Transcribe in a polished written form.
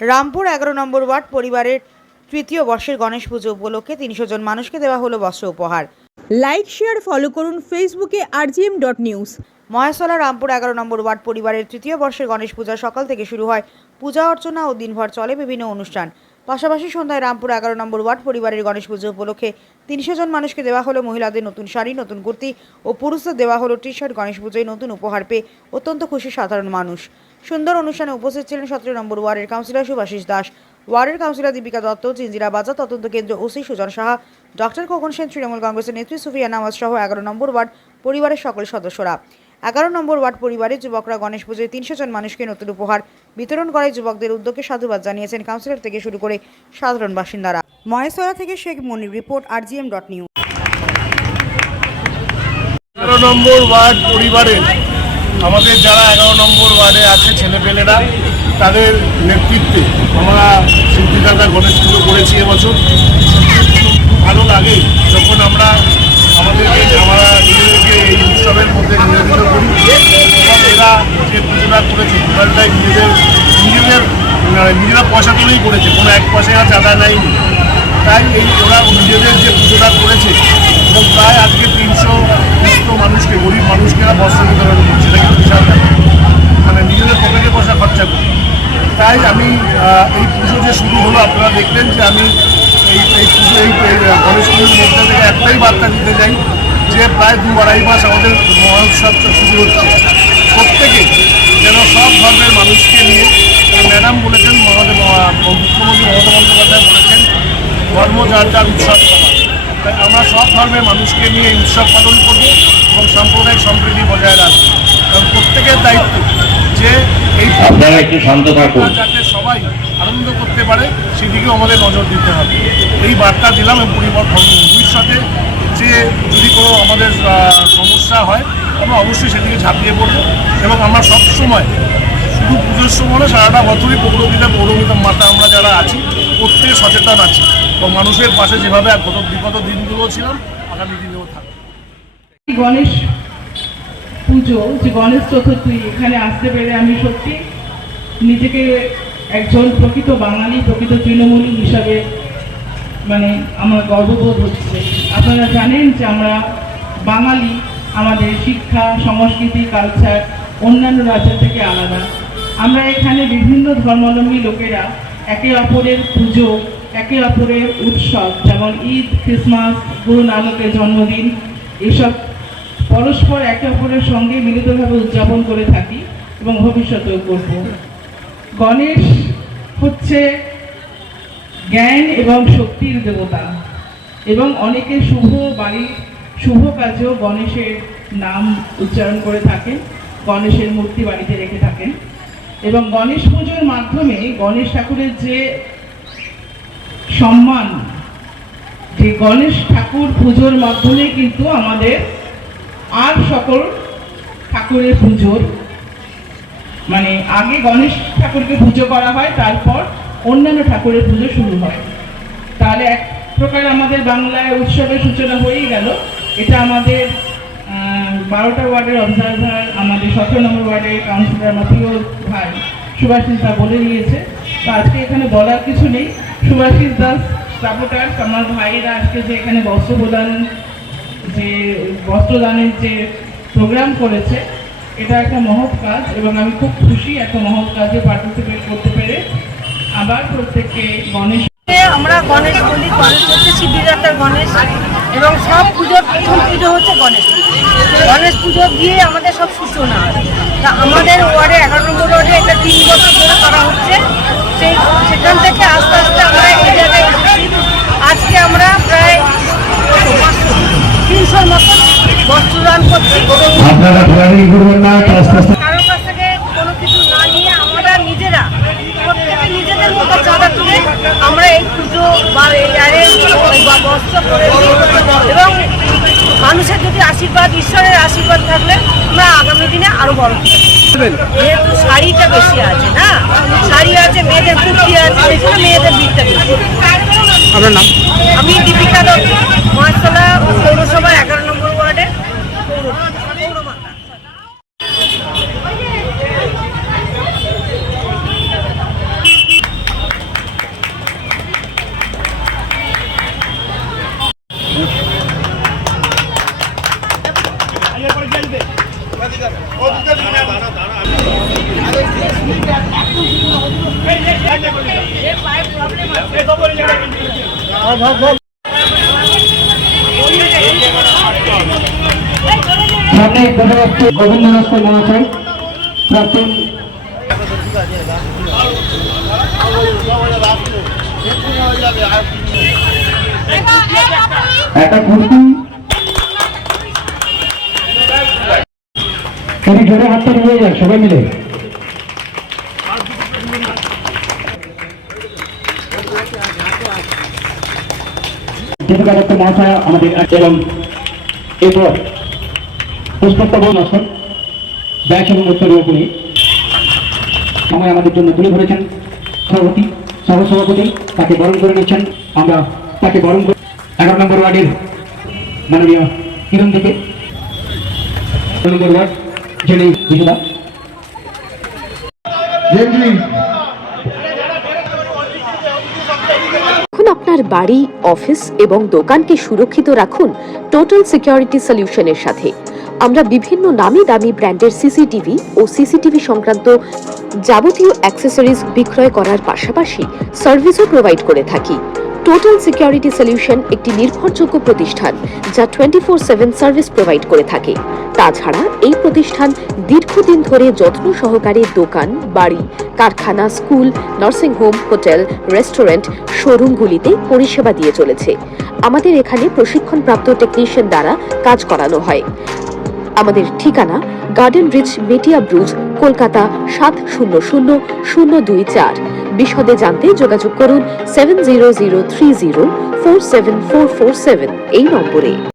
রামপুর 11 নম্বর word পরিবারের তৃতীয় বর্ষের গণেশ পুজো উপলক্ষে 300 জন মানুষকে দেওয়া হলো বস্ত্র উপহার। লাইক শেয়ার ফলো করুন ফেসবুকে rgm.news। মহেশতলা রামপুর 11 নম্বর ওয়ার্ড পরিবারের তৃতীয় বর্ষের গণেশ পূজা সকাল থেকে শুরু হয়। পূজা অর্চনা ও দিনভর চলে বিভিন্ন অনুষ্ঠান। পাশাপাশি সন্ধ্যায় রামপুর 11 নম্বর ওয়ার্ড পরিবারের গণেশ পুজো উপলক্ষে 300 জন মানুষকে দেওয়া হলো মহিলাদের নতুন শাড়ি, নতুন কুর্তি ও পুরুষদের দেওয়া হলো টি-শার্ট। গণেশ পুজোয় নতুন উপহার পেয়ে অত্যন্ত খুশি সাধারণ মানুষ। সুন্দর অনুষ্ঠানে উপস্থিত ছিলেন 17 নম্বর ওয়ার্ডের কাউন্সিলর সুভাষিস দাস, ওয়ার্ডের কাউন্সিলর দীপিকা দত্ত, চিঞ্জিরা বাজার তদন্ত কেন্দ্র ওসি সুজন সাহা, ডক্টর খোকন সেন, তৃণমূল কংগ্রেসের নেত্রী সুফিয়া নামাজ সহ 11 নম্বর ওয়ার্ড পরিবারের সকল সদস্যরা। 11 নম্বর ওয়ার্ড পরিবারের যুবকরা গণেশ পুজোয় 300 জন মানুষকে নতুন উপহার বিতরণ করে। যুবকদের উদ্যোগে সাধুবাদ জানিয়েছেন কাউন্সিলর থেকে শুরু করে সাধারণ বাসিন্দারা। মহেশতলা থেকে শেখ মনির রিপোর্ট, rgm.news। 11 নম্বর ওয়ার্ড পরিবারের আমাদের যারা 11 নম্বর ওয়ার্ডে আছে ছেলেপেলেরা, তাদের নেতৃত্বে আমরা সিদ্ধিদাতা গণেশ পুজো করেছি এবছর। ভালো লাগে যখন আমরা নিজেদেরকে এই উৎসবের মধ্যে নিয়োজিত করি এবং এরা যে পুজোটা করেছে টোটালটাই নিজেরা পয়সা তুলেই করেছে, কোনো এক পয়সা চাঁদা নেয়নি। তাই ওরা নিজেদের যে পুজোটা করেছে এবং প্রায় আজকে 300 মানুষকে, গরিব মানুষকে এরা বস্ত্র বিতরণ করছে। এটা কিন্তু বিশাল মানে নিজেদের পকেটে পয়সা খরচা করি। তাই আমি এই পুজো যে শুরু হলো, আপনারা দেখলেন যে আমি এই পুজো গণেশ পুজোর মধ্যে থেকে একটাই বার্তা দিতে চাই যে প্রায় 2-2.5 মাস আমাদের মহোৎসব শুরু হচ্ছে। প্রত্যেকে যেন সব ধর্মের মানুষকে নিয়ে, ম্যাডাম বলেছেন, মুখ্যমন্ত্রী মমতা বন্দ্যোপাধ্যায় বলেছেন ধর্ম যার যার উৎসব সবার। তাই আমরা সব ধর্মের মানুষকে নিয়ে এই উৎসব পালন করব এবং সাম্প্রদায়িক সম্প্রীতি বজায় রাখব। এবং প্রত্যেকের দায়িত্ব যে এই যাতে সবাই আনন্দ করতে পারে সেদিকেও আমাদের নজর দিতে হবে। এই বার্তা দিলাম। এবং ভবিষ্যতে যে যদি কোনো আমাদের সমস্যা হয় আমরা অবশ্যই সেদিকে ঝাঁপিয়ে পড়বো। এবং আমরা সবসময় শুধু পুজোর সময় সারাটা বছরই পৌরপিতা মাতা আমরা যারা আছি প্রত্যেকে সচেতন আছি এবং মানুষের পাশে যেভাবে বিগত দিনগুলো ছিলাম আগামী দিনেও থাকবে। গণেশ পুজো, যে গণেশ চতুর্থী, এখানে আসতে পেরে আমি সত্যি নিজেকে একজন প্রকৃত বাঙালি, প্রকৃত তৃণমূলী হিসাবে মানে আমার গর্ববোধ হচ্ছে। আপনারা জানেন যে আমরা বাঙালি, আমাদের শিক্ষা, সংস্কৃতি, কালচার অন্যান্য রাজ্য থেকে আলাদা। আমরা এখানে বিভিন্ন ধর্মাবলম্বী লোকেরা একে অপরের পুজো, একে অপরের উৎসব, যেমন ঈদ, ক্রিসমাস, গুরু নানকের জন্মদিন, এসব পরস্পর একে অপরের সঙ্গে মিলিতভাবে উদযাপন করে থাকি এবং ভবিষ্যতেও করব। গণেশ হচ্ছে জ্ঞান এবং শক্তির দেবতা এবং অনেকে শুভ বাড়ির শুভ কাজেও গণেশের নাম উচ্চারণ করে থাকেন, গণেশের মূর্তি বাড়িতে রেখে থাকেন। এবং গণেশ পুজোর মাধ্যমে গণেশ ঠাকুরের যে সম্মান, যে গণেশ ঠাকুর পুজোর মাধ্যমে কিন্তু আমাদের আর সকল ঠাকুরের পুজোর মানে আগে গণেশ ঠাকুরকে পুজো করা হয়, তারপর অন্যান্য ঠাকুরের পুজো শুরু হয়। তাহলে এক প্রকার আমাদের বাংলায় উৎসবের সূচনা হয়েই গেল। এটা আমাদের 12টা ওয়ার্ডের অবজারভার, আমাদের 17 নম্বর ওয়ার্ডের কাউন্সিলর আমার প্রিয় ভাই সুভাষিস দা বলে দিয়েছে। তো আজকে এখানে বলার কিছু নেই। সুভাষিস দাস সাপোর্টার্স, আমার ভাইয়েরা আজকে যে এখানে বস্ত্রদানের যে প্রোগ্রাম করেছে, এটা একটা মহৎ কাজ এবং আমি খুব খুশি একটা মহৎ কাজে পার্টিসিপেট করতে পেরে। আবার প্রত্যেককে গণেশ, আমরা গণেশ বলি, গণেশ হচ্ছে সিদ্ধিদাতার গণেশ এবং সব পুজোর প্রথম পুজো হচ্ছে গণেশ। গণেশ পুজো দিয়ে আমাদের সব সূচনা হয়। তা আমাদের ওয়ার্ডে 11 নম্বর ওয়ার্ডে এটা 3 বছর ধরে করা হচ্ছে। সেখান থেকে আস্তে আস্তে আমরা এই জায়গায় এসেছি। আজকে আমরা প্রায় 300 মতো বস্ত্রদান করছি। কারোর কাছ থেকে কোনো কিছু না নিয়ে আমরা নিজেরা প্রত্যেকে নিজেদের মতো চাঁদা তুলে আমরা এই পুজো বা এই বস্ত্র করে এবং মানুষের যদি আশীর্বাদ, ঈশ্বরের আশীর্বাদ থাকলে আমরা আগামী দিনে আরো বড় যেহেতু শাড়িটা বেশি আছে না, শাড়ি আছে, মেয়েদের কুর্তি আছে, সেই জন্য মেয়েদের দিকটা বেশি। আপনার নাম? আমি দীপিকা দত্ত, মহেশতলা পৌরসভা 11 নম্বর ওয়ার্ডের পৌরমাতা। সামনে দেখা যাচ্ছে গোবিন্দ নস্কর মহাশয় প্রাক্তন একটা কুর্তি যদি জোরে হাততালি হয়ে যায় সবাই মিলে। দীপিকা দত্ত মহাশয় আমাদের এবং এরপর পুষ্পস্তবক নস্কর ব্যাস এবং উত্তরীয় পুনি সময় আমাদের জন্য তুলে ধরেছেন সভাপতি সহসভাপতি তাকে বরণ করে নিচ্ছেন। আমরা তাকে বরণ করে 11 নম্বর ওয়ার্ডের মাননীয় কিরণ থেকে 11 নম্বর ওয়ার্ড যিনি বিজুদা এখন আপনার বাড়ি, অফিস এবং দোকানকে সুরক্ষিত রাখুন টোটাল সিকিউরিটি সলিউশনের সাথে। আমরা বিভিন্ন নামি দামি ব্র্যান্ডের সিসিটিভি ও সিসিটিভি সংক্রান্ত যাবতীয় অ্যাক্সেসরিজ বিক্রয় করার পাশাপাশি সার্ভিসও প্রোভাইড করে থাকি। টোটাল সিকিউরিটি সলিউশন একটি নির্ভরযোগ্য প্রতিষ্ঠান যা 24/7 সার্ভিস প্রোভাইড করে থাকে। তাছাড়া এই প্রতিষ্ঠান দীর্ঘদিন ধরে যত্ন সহকারে দোকান, বাড়ি, কারখানা, school, nursing home, hotel, restaurant, শোরুমগুলিতে পরিষেবা দিয়ে চলেছে। আমাদের এখানে প্রশিক্ষণপ্রাপ্ত টেকনিশিয়ান দ্বারা কাজ করানো হয়। আমাদের ঠিকানা গার্ডেন রিচ, মেটিয়া ব্রুজ, কলকাতা 700024। বিশদে জানতে যোগাযোগ করুন 7003047447 এই নম্বরে।